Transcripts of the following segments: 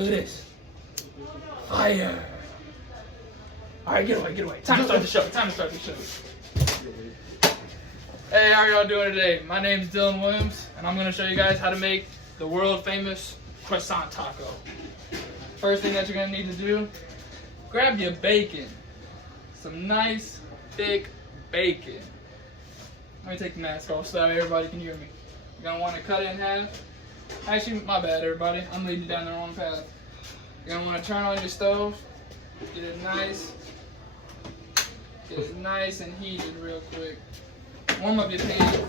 Look at this. Fire. All right, get away. Time to start the show. Hey, how are y'all doing today? My name's Dylan Williams, and I'm gonna show you guys how to make the world famous croissant taco. First thing that you're gonna need to do, grab your bacon. Some nice, thick bacon. Let me take the mask off so that everybody can hear me. You're gonna wanna cut it in half. Actually, my bad, everybody. I'm leading you down the wrong path. You're gonna wanna turn on your stove, get it nice and heated real quick. Warm up your pan.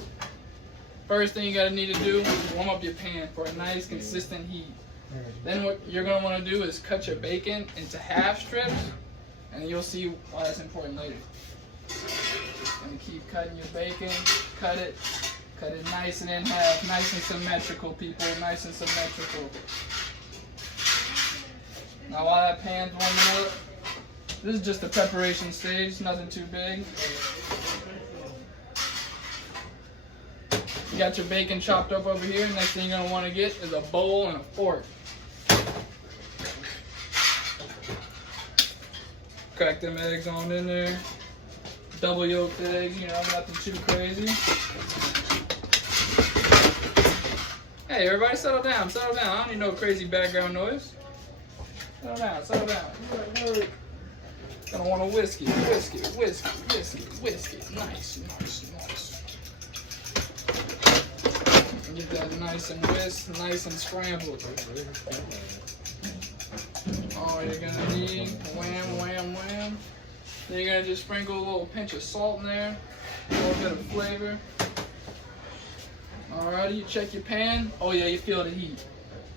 First thing you gotta need to do is warm up your pan for a nice consistent heat. Then what you're gonna wanna do is cut your bacon into half strips, and you'll see why that's important later. And keep cutting your bacon, cut it nice and in half, nice and symmetrical, people, nice and symmetrical. Now while that pan's warming up, this is just the preparation stage, nothing too big. You got your bacon chopped up over here. Next thing you're gonna want to get is a bowl and a fork. Crack them eggs on in there. Double yolked eggs, you know, nothing too crazy. Hey, everybody settle down. I don't need no crazy background noise. Settle down. Gonna want a whiskey. Nice. Get that nice and scrambled. All you're gonna need, wham. Then you're gonna just sprinkle a little pinch of salt in there, a little bit of flavor. Alrighty, you check your pan. Oh yeah, you feel the heat.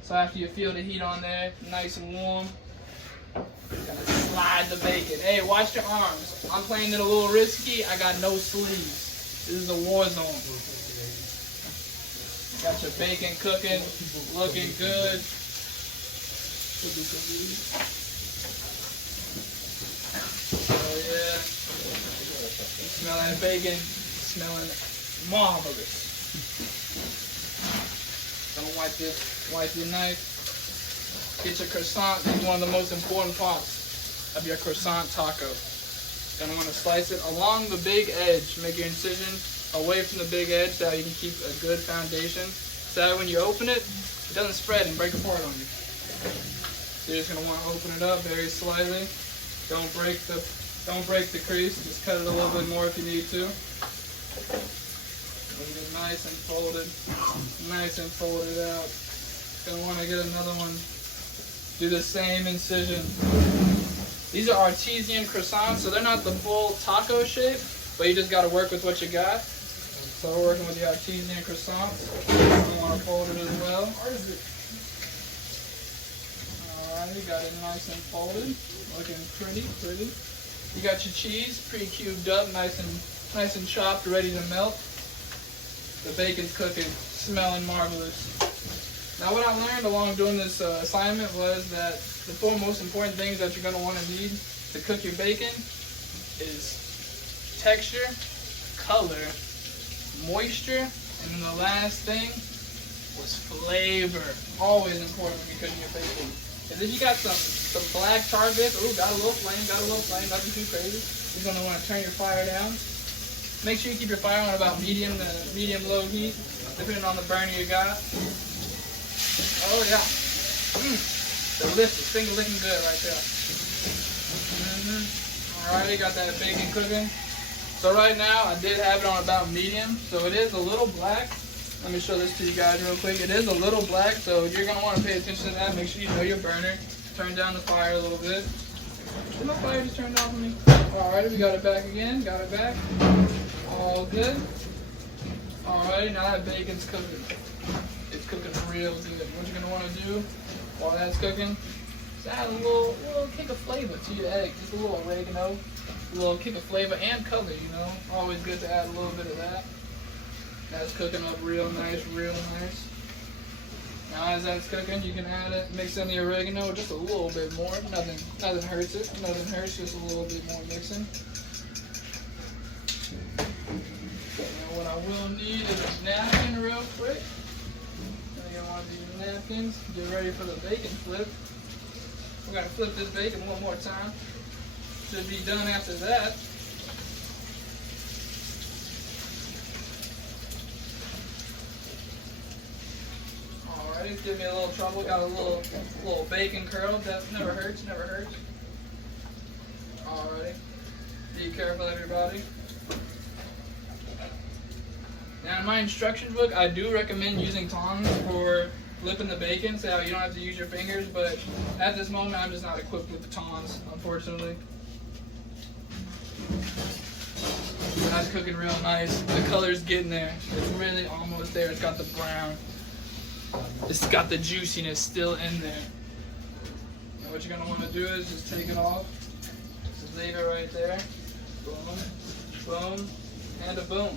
So after you feel the heat on there, nice and warm, you're gonna slide the bacon. Hey, watch your arms. I'm playing it a little risky. I got no sleeves. This is a war zone. Got your bacon cooking, looking good. Oh yeah. You smell that bacon, smelling marvelous. Gonna wipe your knife. Get your croissant. This is one of the most important parts of your croissant taco. Gonna want to slice it along the big edge. Make your incision away from the big edge so you can keep a good foundation. So that when you open it, it doesn't spread and break apart on you. So you're just gonna want to open it up very slightly. Don't break the crease. Just cut it a little bit more if you need to. Leave it nice and folded out. Gonna want to get another one. Do the same incision. These are artesian croissants, so they're not the full taco shape, but you just got to work with what you got. So we're working with the artesian croissants. I want to fold it as well. Alright, you got it nice and folded, looking pretty. You got your cheese pre-cubed up, nice and chopped, ready to melt. The bacon's cooking, smelling marvelous. Now what I learned along doing this assignment was that the four most important things that you're going to want to need to cook your bacon is texture, color, moisture, and then the last thing was flavor. Always important when you're cooking your bacon. And then you got some black tar bits. Ooh, got a little flame, nothing too crazy. You're going to want to turn your fire down. Make sure you keep your fire on about medium-low heat, depending on the burner you got. Oh yeah, delicious. Finger looking good right there. Alright, got that bacon cooking. So right now, I did have it on about medium, so it is a little black. Let me show this to you guys real quick. It is a little black, so you're gonna want to pay attention to that. Make sure you know your burner. Turn down the fire a little bit. Did my fire just turn off on me? Alright, we got it back again. Got it back. All good. Alright, now that bacon's cooking. It's cooking real good. What you're gonna want to do while that's cooking is add a little kick of flavor to your egg. Just a little oregano, a little kick of flavor and color. You know, always good to add a little bit of that. That's cooking up real nice. Now as that's cooking, you can add it, mix in the oregano just a little bit more. Nothing hurts it. Nothing hurts. Just a little bit more mixing. Now what I will need is a napkin real quick. You're gonna want these napkins. Get ready for the bacon flip. We're gonna flip this bacon one more time. Should be done after that. Alright, give me a little trouble. Got a little bacon curl. That never hurts, never hurts. Alrighty. Be careful, everybody. Now, in my instruction book, I do recommend using tongs for flipping the bacon, so you don't have to use your fingers, but at this moment, I'm just not equipped with the tongs, unfortunately. That's cooking real nice. The color's getting there. It's really almost there. It's got the brown. It's got the juiciness still in there. And what you're gonna want to do is just take it off. Just leave it right there. Boom, boom, and a boom.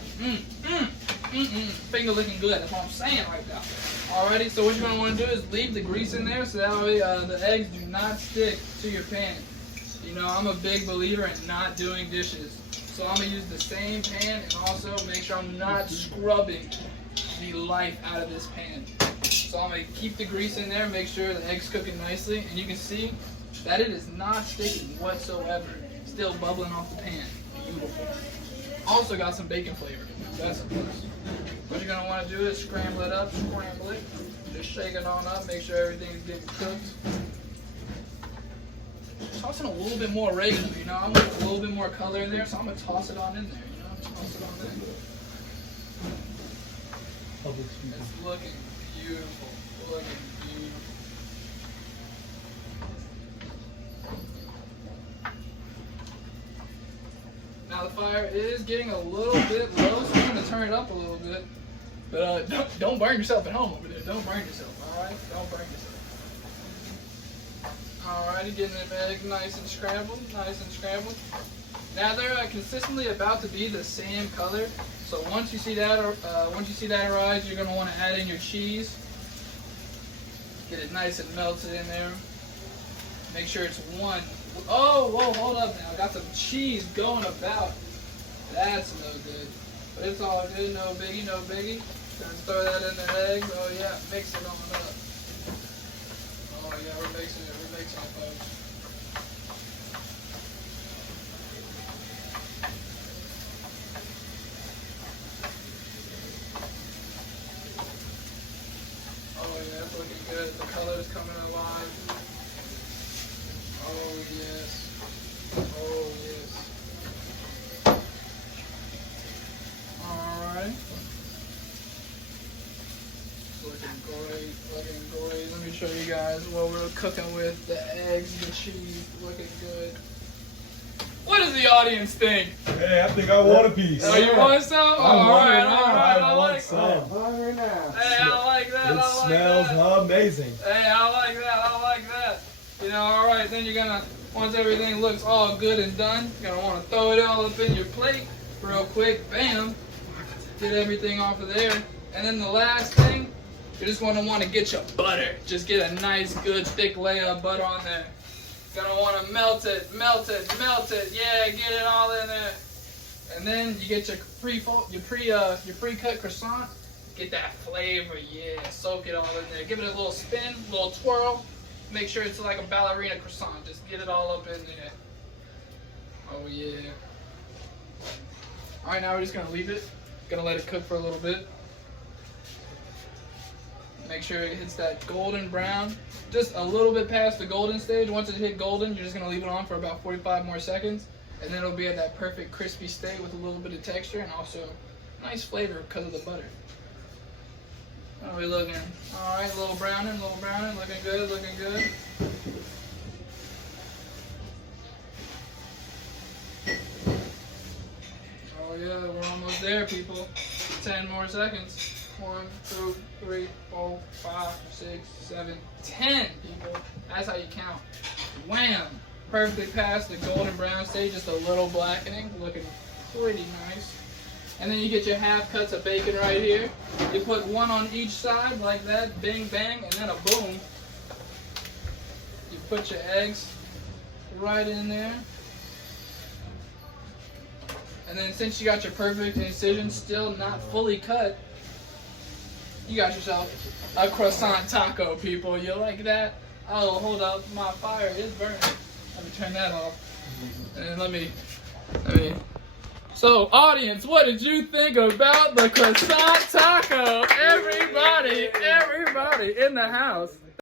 Finger looking good. That's what I'm saying right now. Alrighty, so what you're gonna want to do is leave the grease in there so that way the eggs do not stick to your pan. You know, I'm a big believer in not doing dishes. So I'm gonna use the same pan and also make sure I'm not scrubbing the life out of this pan. So I'm gonna keep the grease in there, make sure the egg's cooking nicely, and you can see that it is not sticking whatsoever. Still bubbling off the pan. Beautiful. Also got some bacon flavor. That's a plus. What you're gonna want to do is scramble it up, scramble it. Just shake it on up, make sure everything's getting cooked. Toss in a little bit more oregano, you know. I want a little bit more color in there, so I'm gonna toss it on in there, you know. Toss it on in. It's looking beautiful. Looking beautiful. Now the fire is getting a little bit low, so I'm gonna turn it up a little bit. But don't burn yourself at home over there. Don't burn yourself, all right? Don't burn yourself. Alrighty, getting the egg nice and scrambled, nice and scrambled. Now they're consistently about to be the same color. So once you see that, arise, you're gonna want to add in your cheese. Get it nice and melted in there. Make sure it's one. Oh, whoa, hold up now. I got some cheese going about. That's no good. But it's all good, no biggie, no biggie. Just throw that in the eggs. Oh yeah, mix it on up. Oh yeah, we're mixing it, folks. Oh yeah, that's looking good. The color's coming alive. Oh yes. Oh yes. Alright. Looking great, looking great. Let me show you guys what we're cooking with. The eggs, the cheese, looking good. What does the audience think? Hey, I think I want a piece. Oh, you want some? Alright, I like some. that. Hungry now. Hey, I like that. It I like smells that. amazing. Hey, I like that. I like that. You know, alright, then you're gonna, once everything looks all good and done, you're gonna want to throw it all up in your plate real quick. Bam. Get everything off of there. And then the last thing, you're just gonna want to get your butter. Just get a nice, good, thick layer of butter on there. Gonna want to melt it, melt it, melt it. Yeah, get it all in there. And then you get your pre-cut croissant. Get that flavor, yeah. Soak it all in there. Give it a little spin, a little twirl. Make sure it's like a ballerina croissant. Just get it all up in there. Oh yeah. All right, now we're just gonna leave it. Gonna let it cook for a little bit. Make sure it hits that golden brown. Just a little bit past the golden stage. Once it hit golden, you're just gonna leave it on for about 45 more seconds. And then it'll be at that perfect crispy state with a little bit of texture and also nice flavor because of the butter. How are we looking? All right, a little browning, looking good, looking good. Oh yeah, we're almost there, people. 10 more seconds. 1, 2, 3, 4, 5, 6, 7, 10, people. That's how you count. Wham! Perfectly past the golden brown stage, just a little blackening, looking pretty nice. And then you get your half cuts of bacon right here. You put one on each side like that, bing bang, and then a boom. You put your eggs right in there. And then since you got your perfect incision still not fully cut, you got yourself a croissant taco, people. You like that? Oh, hold up, my fire is burning. Let me turn that off. And let me. So, audience, what did you think about the croissant taco? Everybody in the house.